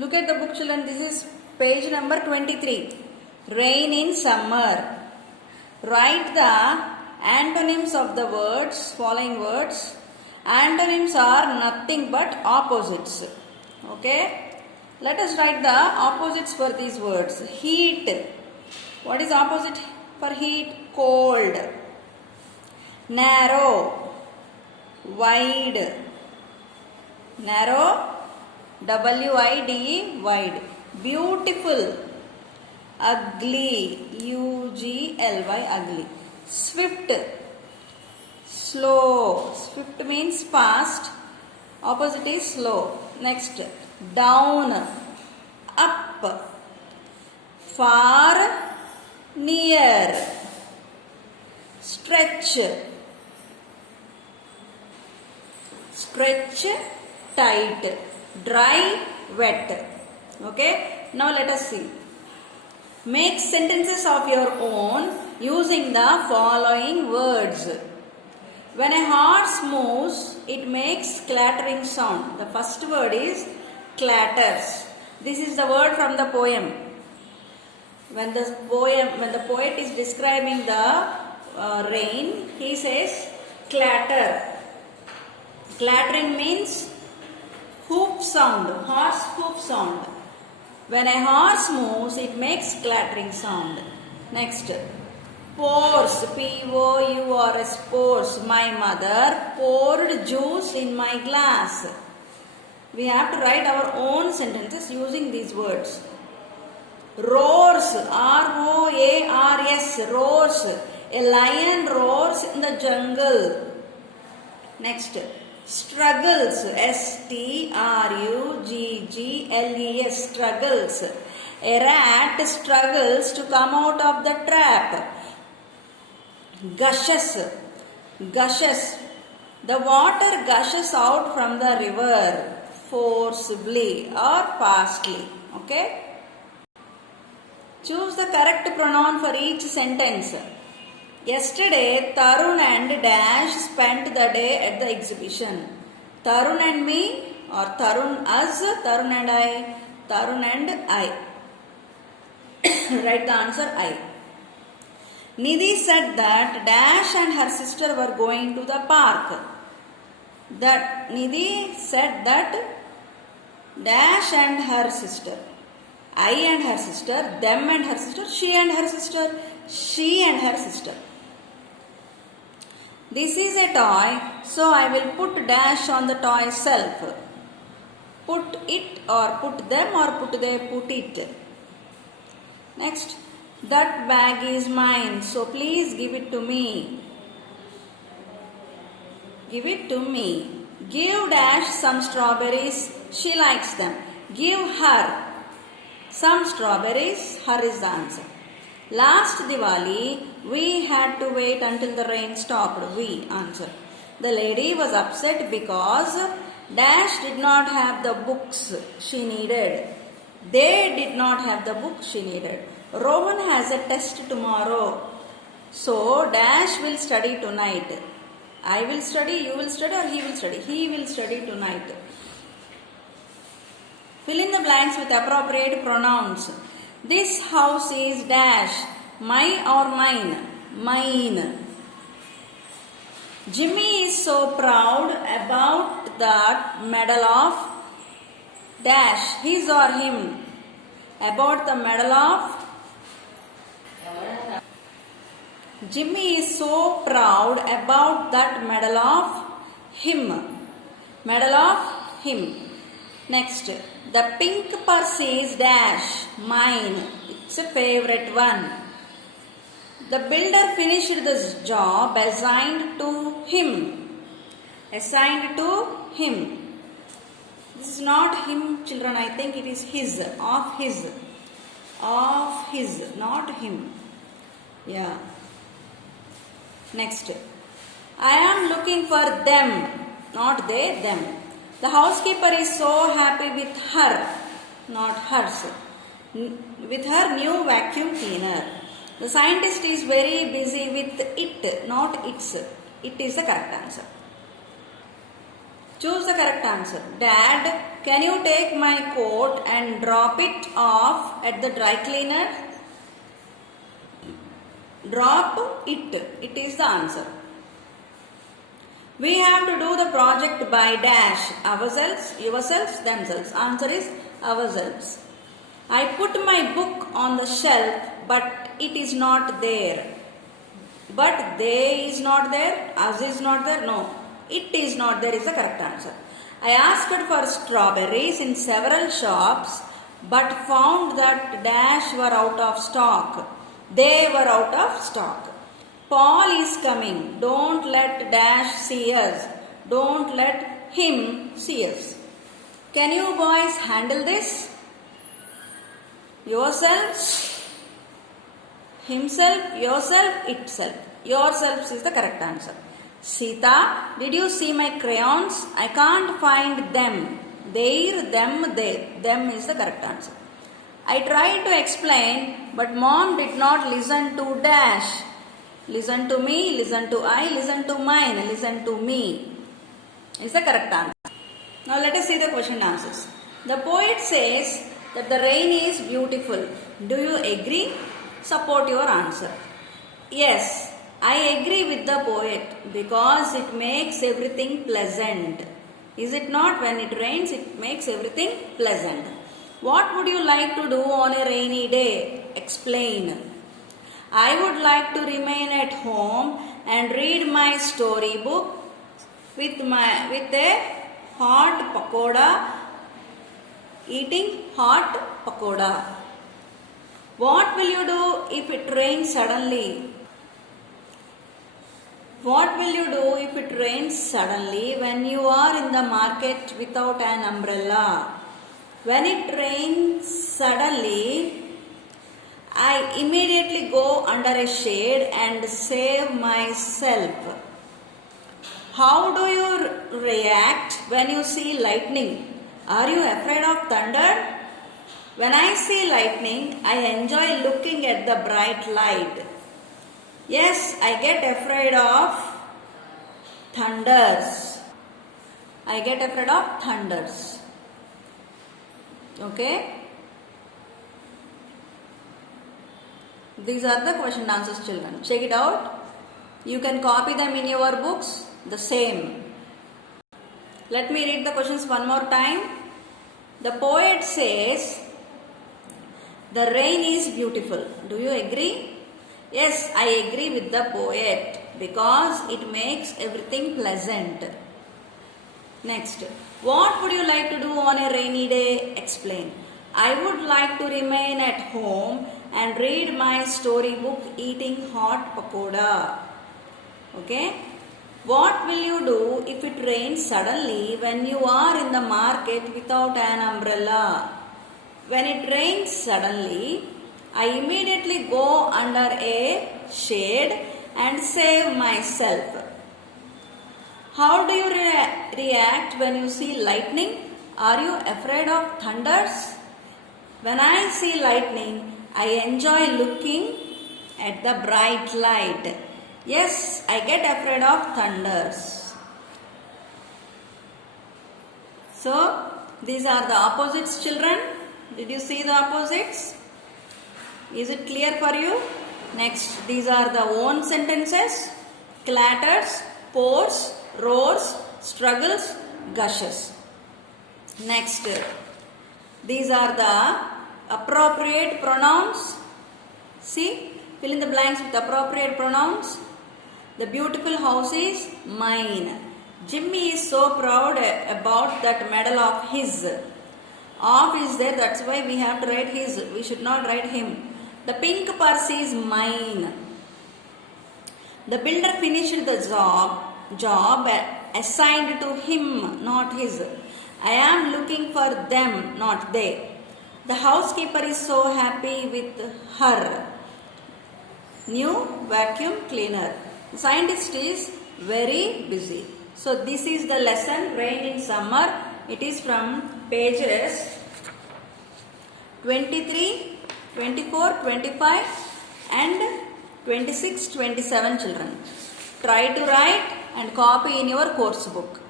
Look at the book, children. This is page number 23. Rain in summer. Write the antonyms of the words, following words. Antonyms are nothing but opposites. Okay? Let us write the opposites for these words. Heat. What is opposite for heat? Cold. Narrow. Wide. Narrow. W-I-D-E, wide. Beautiful. Ugly. U-G-L-Y, ugly. Swift. Slow. Swift means fast. Opposite is slow. Next. Down. Up. Far. Near. Stretch. Stretch. Tight. Dry, wet. Okay. Now let us see. Make sentences of your own using the following words. When a horse moves, it makes clattering sound. The first word is clatters. This is the word from the poem. When the poet is describing the rain, he says clatter. Clattering means hoof sound, horse hoof sound. When a horse moves, it makes clattering sound. Next, pours, P-O-U-R-S, pours. My mother poured juice in my glass. We have to write our own sentences using these words. Roars, R-O-A-R-S, roars. A lion roars in the jungle. Next, struggles, S-T-R-U-G-G-L-E-S, struggles. A rat struggles to come out of the trap. Gushes, gushes. The water gushes out from the river forcibly or fastly. Okay? Choose the correct pronoun for each sentence. Yesterday, Tarun and Dash spent the day at the exhibition. Tarun and me, or Tarun us, Tarun and I, Tarun and I. Write the answer I. Nidhi said that Dash and her sister were going to the park. That Nidhi said that Dash and her sister, I and her sister, them and her sister, she and her sister, she and her sister. This is a toy, so I will put Dash on the toy self. Put it or put them or put they put it. Next, that bag is mine, so please give it to me. Give it to me. Give Dash some strawberries, she likes them. Give her some strawberries, her is the answer. Last Diwali, we had to wait until the rain stopped. We answer. The lady was upset because Dash did not have the books she needed. They did not have the books she needed. Rohan has a test tomorrow. So Dash will study tonight. I will study, you will study, or he will study. He will study tonight. Fill in the blanks with appropriate pronouns. This house is Dash. My or mine? Mine. Jimmy is so proud about that medal of Dash. His or him? About the medal of? Jimmy is so proud about that medal of him. Medal of him. Next, the pink purse is Dash, mine. It's a favorite one. The builder finished this job assigned to him. Assigned to him. This is not him, children. I think it is his. Of his. Of his, not him. Yeah. Next. I am looking for them, not they, them. The housekeeper is so happy with her, not hers, with her new vacuum cleaner. The scientist is very busy with it, not its. It is the correct answer. Choose the correct answer. Dad, can you take my coat and drop it off at the dry cleaner? Drop it. It is the answer. We have to do the project by dash. Ourselves, yourselves, themselves. Answer is ourselves. I put my book on the shelf, but it is not there. But they is not there. Us is not there. No. It is not there is the correct answer. I asked for strawberries in several shops, but found that dash were out of stock. They were out of stock. Paul is coming. Don't let dash see us. Don't let him see us. Can you boys handle this? Yourselves, himself, yourself, itself. Yourselves is the correct answer. Sita, did you see my crayons? I can't find them. There, them, they. Them is the correct answer. I tried to explain, but mom did not listen to dash. Listen to me, listen to I, listen to mine, listen to me. Is the correct answer. Now let us see the question and answers. The poet says that the rain is beautiful. Do you agree? Support your answer. Yes, I agree with the poet because it makes everything pleasant. Is it not? When it rains, it makes everything pleasant. What would you like to do on a rainy day? Explain. I would like to remain at home and read my storybook with a hot pakoda, eating hot pakoda. What will you do if it rains suddenly? What will you do if it rains suddenly when you are in the market without an umbrella? When it rains suddenly, I immediately go under a shade and save myself. How do you react when you see lightning? Are you afraid of thunder? When I see lightning, I enjoy looking at the bright light. Yes, I get afraid of thunders. I get afraid of thunders. Okay? These are the question and answers, children. Check it out. You can copy them in your books. The same. Let me read the questions one more time. The poet says, the rain is beautiful. Do you agree? Yes, I agree with the poet because it makes everything pleasant. Next, what would you like to do on a rainy day? Explain. I would like to remain at home and read my storybook eating hot pakoda. Okay? What will you do if it rains suddenly when you are in the market without an umbrella? When it rains suddenly, I immediately go under a shade and save myself. How do you react when you see lightning? Are you afraid of thunders? When I see lightning, I enjoy looking at the bright light. Yes, I get afraid of thunders. So, these are the opposites, children. Did you see the opposites? Is it clear for you? Next, these are the own sentences. Clatters, pours, roars, struggles, gushes. Next, these are the appropriate pronouns. See, fill in the blanks with appropriate pronouns. The beautiful house is mine. Jimmy is so proud about that medal of his. Of is there, that's why we have to write his. We should not write him. The pink purse is mine. The builder finished the job assigned to him, not his. I am looking for them, not they. The housekeeper is so happy with her new vacuum cleaner. The scientist is very busy. So this is the lesson, Rain in Summer. It is from pages 23, 24, 25 and 26, 27, children. Try to write and copy in your course book.